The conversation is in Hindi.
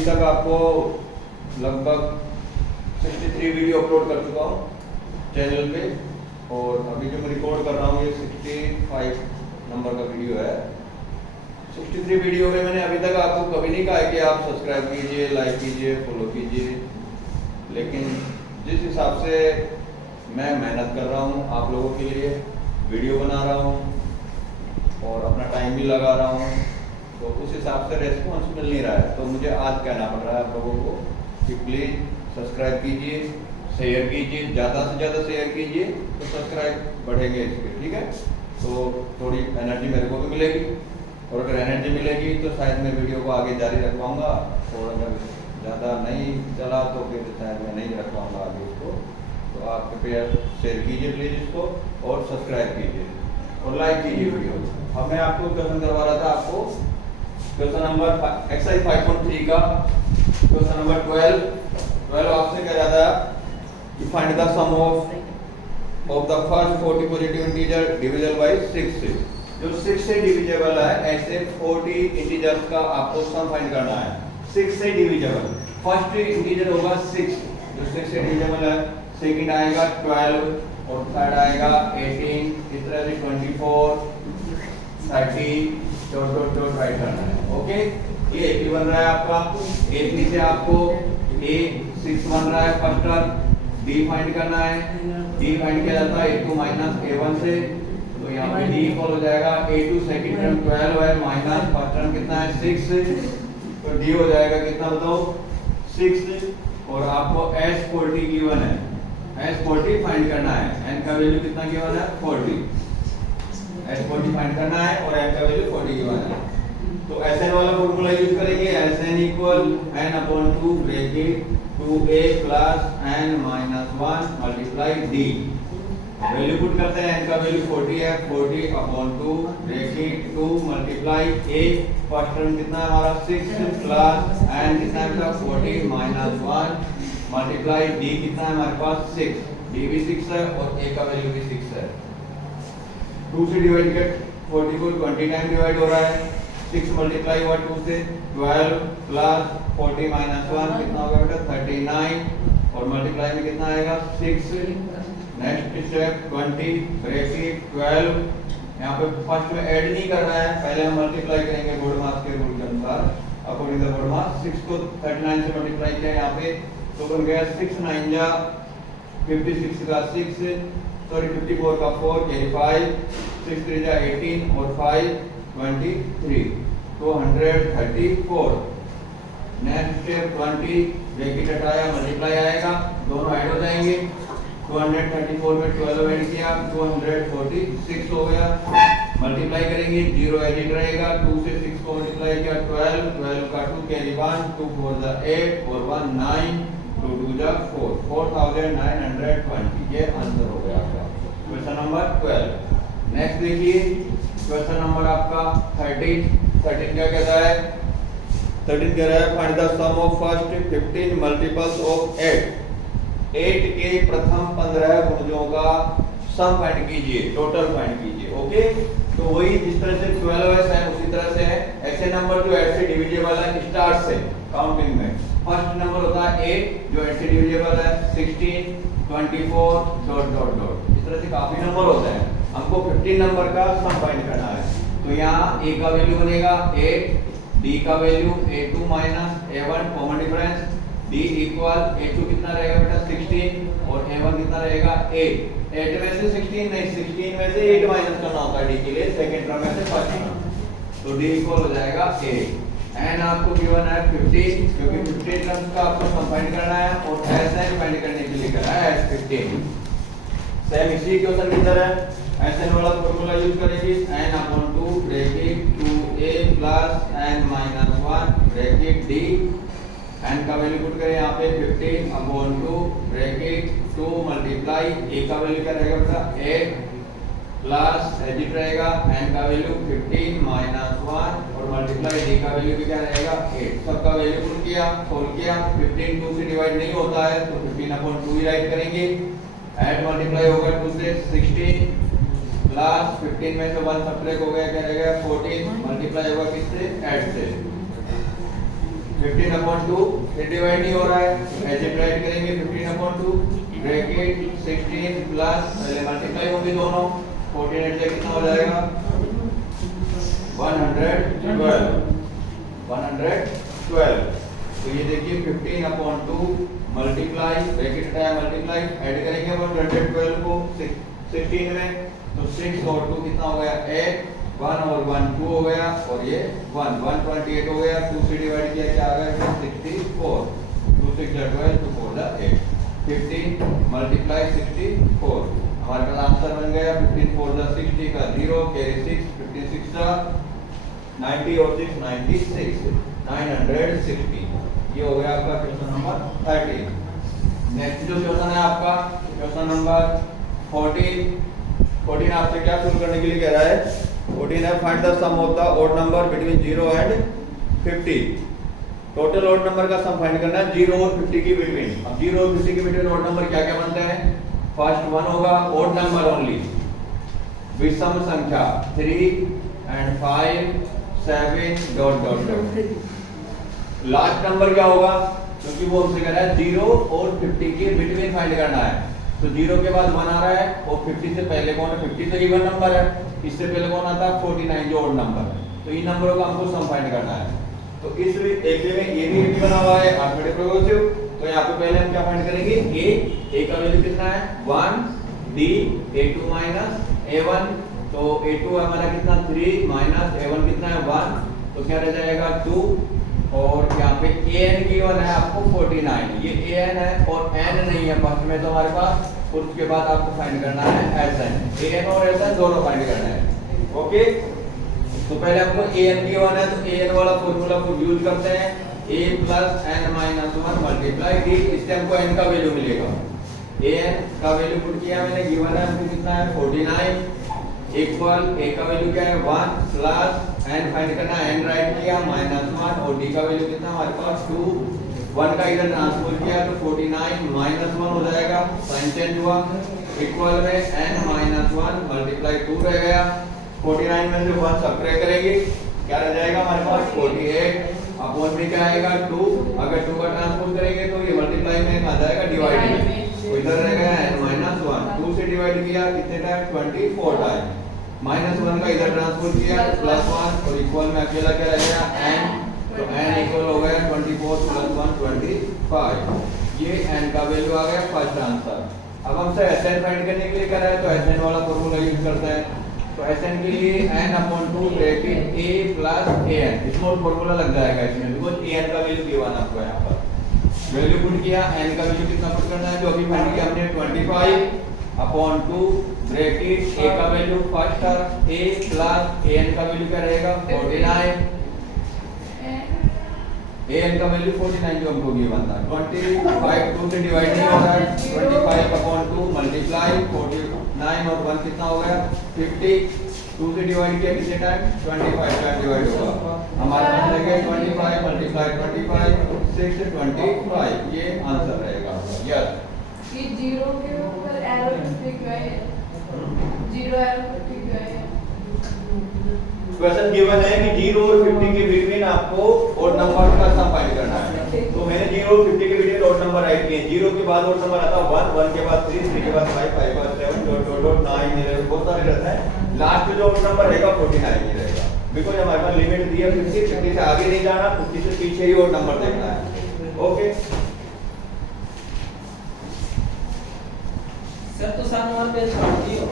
अभी तक आपको लगभग 63 वीडियो अपलोड कर चुका हूँ चैनल पे, और अभी जो मैं रिकॉर्ड कर रहा हूँ ये 65 नंबर का वीडियो है। 63 वीडियो में मैंने अभी तक आपको कभी नहीं कहा है कि आप सब्सक्राइब कीजिए, लाइक कीजिए, फॉलो कीजिए, लेकिन जिस हिसाब से मैं मेहनत कर रहा हूँ आप लोगों के लिए, वीडियो बना रहा हूँ और अपना टाइम भी लगा रहा हूँ, तो उस हिसाब से रेस्पॉन्स मिल नहीं रहा है। तो मुझे आज कहना पड़ रहा है आप लोगों को कि प्लीज़ सब्सक्राइब कीजिए, शेयर कीजिए, ज़्यादा से ज़्यादा शेयर कीजिए तो सब्सक्राइब बढ़ेंगे इसके, ठीक है। तो थोड़ी एनर्जी मेरे को भी मिलेगी, और अगर एनर्जी मिलेगी तो शायद मैं वीडियो को आगे जारी रख पाऊँगा, और अगर ज़्यादा नहीं चला तो फिर शायद मैं नहीं रख पाऊँगा आगे उसको। तो आप कृपया शेयर कीजिए प्लीज़ इसको, और सब्सक्राइब कीजिए और लाइक कीजिए वीडियो। अब मैं आपको क्वेश्चन करवा रहा था, आपको क्वेश्चन नंबर एक्सरसाइज 5.3 का क्वेश्चन नंबर 12 आपसे कह रहा था कि find the sum of the first 40 positive integer divisible by 6 से। जो 6 से डिविजिबल है ऐसे 40 इंटीजर्स का आपको सम फाइंड करना है। 6 से डिविजिबल फर्स्ट इंटीजर होगा 6, जो 6 से डिविजिबल है। सेकंड आएगा 12 और थर्ड आएगा 18, इस तरह से 24, 30 डॉट डॉट डॉट राइट करना है। ओके, ये एक ही बन रहा है आपका। A3 से आपको A6 बन रहा है फर्स्ट टर्म, D फाइंड करना है। D फाइंड किया जाता है A2 माइनस A1 से, तो यहाँ पे D इक्वल हो जाएगा A2 सेकंड टर्म 12 है माइनस फर्स्ट टर्म कितना है 6, तो D हो जाएगा कितना बताओ 6। और आपको S40 गिवन है, S40 फाइंड करना है। N का वैल्यू कितना गिवन है 40, S40 फाइंड करना है और N का वैल्यू 40 गिवन है। तो Sn वाला फॉर्मूला यूज करेंगे, Sn equal n/2 bracket 2a plus n minus 1 multiply d। Value put करते हैं, n का वैल्यू 40 है, 40/2 bracket 2 multiply a, first term कितना है हमारा 6 प्लस n कितना है 40 माइनस 1 मल्टीप्लाई d कितना है हमारे पास 6, d भी 6 है और a का वैल्यू भी 6 है। 2 से डिवाइड कर 40 को 20 टाइम डिवाइड हो रहा है। 6 मल्टीप्लाई हुआ 2 से 12 प्लस 40 माइनस 1 कितना होगा बेटा 39, और मल्टीप्लाई में कितना आएगा 6। नेक्स्ट स्टेप 20 ब्रैकेट 12, यहाँ पे फर्स्ट में ऐड नहीं कर रहा है, पहले हम मल्टीप्लाई करेंगे बोर्ड मास के रूल के अनुसार, अकॉर्डिंग टू बोर्ड मास। 6 को 39 से मल्टीप्लाई किया यहाँ पे, तो बन गया 6 9 जा 56 का 6, सॉरी 54 का 4 कैरी 5, 6 3 जा 18 और 5 23, तो 134। नेक्स्ट स्टेप 20 ब्रैकेट हटाया मल्टीप्लाई आएगा, दोनों ऐड हो जाएंगे। 234 में 12 ऐड किया 246 हो गया। मल्टीप्लाई करेंगे, 0 एडिट रहेगा। 2 से 6 को मल्टीप्लाई किया 12, 12 का 2 कैरी 1, 2 4 जा 8 और 1 9, 2 2 जा 4, 4920। ये आंसर हो गया आपका क्वेश्चन नंबर 12। नेक्स्ट देखिए क्वेश्चन नंबर आपका 13 क्या कहता है? 13 कह रहा है find the sum of first 15 multiples of 8 के प्रथम 15 गुणजों का सम फाइंड कीजिए, टोटल फाइंड कीजिए। ओके, तो वही जिस तरह से 12 है उसी तरह से है। ऐसे नंबर जो 8 से डिविजिबल है स्टार्ट से काउंटिंग में, फर्स्ट नंबर होता है 8 जो 8 से डिविजिबल है, 16 24 डॉट डॉट डॉट, इस तरह से काफी नंबर होते हैं। हमको 15 नंबर का सम फाइंड करना है। तो यहाँ a का वैल्यू बनेगा 8, d का value a2 minus a1 common difference, d equal a2 कितना रहेगा बेटा 16 और a1 कितना रहेगा 8। 8 में से 16 नहीं, 16 में से 8 माइनस करना होता है d के लिए, सेकंड टर्म में से फर्स्ट टर्म, तो d इक्वल हो जाएगा 8। n आपको गिवन है 15, क्योंकि 15 टर्म्स का आपको सम फाइंड करना है और Sn फाइंड करने के लिए करा है S15। सेम इसी क्वेश्चन की तरह Sn वाला फॉर्मूला यूज करेंगे, n/2 bracket 2a plus n minus 1 bracket d। n का वैल्यू पुट करें यहाँ पे 15/2 ब्रैकेट 2 मल्टीप्लाई a का वैल्यू क्या रहेगा बेटा 8 प्लस एडिट रहेगा n का वैल्यू 15 माइनस 1 और मल्टीप्लाई d का वैल्यू भी क्या रहेगा 8। सबका वैल्यू पुट किया, सोल्व किया। 15 2 से डिवाइड नहीं होता है तो 15/2 ही राइट करेंगे। ऐड मल्टीप्लाई होगा 2 से 16 प्लस 15 में से 1 सब्ट्रैक्ट हो गया, क्या रहेगा 14, मल्टीप्लाई होगा किससे 8 से। 15/2 से डिवाइड नहीं हो रहा है, ऐसे राइट करेंगे 15/2 ब्रैकेट 16 प्लस पहले मल्टीप्लाई होंगे दोनों 14 से कितना हो जाएगा 112। तो ये देखिए 15/2 मल्टीप्लाई ब्रैकेट हटाया मल्टीप्लाई ऐड करेंगे 112 को 16 में तो 6 और 2 कितना हो गया 8 1 और 1 2 हो गया और ये 128 हो गया 2 से डिवाइड किया क्या आ गया 64 2 6 12 2 4 8 15 मल्टीप्लाई 64 हमारे पास आंसर बन गया 15 4 60 का 0 कैरी 6 15 6 90 और 6 96 960 ये हो गया आपका क्वेश्चन नंबर 13। नेक्स्ट जो क्वेश्चन है आपका क्वेश्चन नंबर 14 आपसे क्या शुरू करने के लिए कह रहा है 14 है find the sum of the odd number between 0 and 50। Total odd number का सम फाइंड करना है 0 और 50 की बिटवीन। अब 0 और 50 के बिटवीन ऑड नंबर क्या क्या बनते हैं फर्स्ट वन होगा ऑड नंबर ओनली विषम संख्या 3 and 5 7 dot dot dot. Last number क्या होगा क्योंकि वो हमसे कह रहा है 0 और 50 के बिटवीन फाइंड करना है तो 0 के बाद 1 आ रहा है और 50 से पहले कौन है 50 तो इवन नंबर है इससे पहले कौन आता है 49 जो ऑड नंबर है तो इन नंबरों का हमको सम फाइंड करना है। तो इस एक में ये भी बना हुआ है अर्थमेटिक प्रोग्रेसिव तो यहाँ पे पहले हम क्या फाइंड करेंगे a का वैल्यू कितना है 1 d a2 माइनस a1 तो a2 हमारा कितना 3 माइनस a1 कितना है 1 तो क्या रह जाएगा 2 और यहाँ पे an गिवन है आपको 49 ये an है और n नहीं है फर्स्ट में तो हमारे पास उसके बाद आपको फाइंड करना है sn an और sn दोनों फाइंड करना है ओके। तो पहले हमको an गिवन है तो an वाला फॉर्मूला को यूज करते हैं a plus n minus 1 multiply d इससे हमको n का वैल्यू मिलेगा an का वैल्यू पुट किया मैंने गिवन है हमको कितना है 49 इक्वल a का वैल्यू क्या है 1 प्लस n फाइंड करना है n राइट किया -1 और d का वैल्यू कितना हमारे पास 2 1 का इधर ट्रांसफर किया तो 49 -1 हो जाएगा साइन चेंज हुआ इक्वल में n -1 मल्टीप्लाई 2 रह गया 49 में से 1 सब्ट्रैक्ट करेंगे क्या रह जाएगा हमारे पास 48 अपॉन में क्या आएगा 2 अगर 2 का ट्रांसफर करेंगे तो ये मल्टीप्लाई में आ जाएगा डिवाइड में तो इधर रह गया n -1 2 से डिवाइड किया कितने टाइम 24 टाइम -1 का इधर ट्रांसफर किया +1 और इक्वल में अकेला क्या रह गया n तो n इक्वल हो गया 24 + 1 25 ये n का वैल्यू आ गया फर्स्ट आंसर। अब हमसे Sn फाइंड करने के लिए कह रहा है तो Sn वाला फार्मूला यूज करते हैं तो Sn के लिए n/2 bracket a + an small formula लग जाएगा इसमें बिकॉज़ an का वैल्यू गिवन आपको यहां पर वैल्यू पुट किया n का वैल्यू कितना पुट करना है जो अभी फाइंड किया हमने 25/2 ब्रैकेट a का value first a plus an का वैल्यू क्या रहेगा 49 an का वैल्यू 49 जो हमको गिवन था 25 2 से डिवाइड नहीं हो रहा है 25/2 मल्टीप्लाई 49 और 1 कितना हो गया 50 2 से डिवाइड किया कितने टाइम 25 टाइम डिवाइड होगा हमारे पास रहेगा 25 मल्टीप्लाई 25 6 25 ये आंसर रहेगा यस। ये 0 के ऊपर एरो क्लिक है 0 एरो क्लिक है क्वेश्चन गिवन है कि 0 और 50 के बीच में आपको ऑड नंबर का सम फाइंड करना है तो मैंने 0 और 50 के बीच में ऑड नंबर राइट किए 0 के बाद ऑड नंबर आता है 1 1 के बाद 3 3 के बाद 5 5 के बाद 7 डॉट डॉट डॉट 9 11 बहुत सारे रहते हैं लास्ट में जो ऑड नंबर रहेगा 49 ही रहेगा बिकॉज़ हमारे पास लिमिट दी है 50 50 से आगे नहीं जाना 50 से पीछे ही ऑड नंबर देखना है ओके। सर तो 7 नंबर पे छोड़ दियो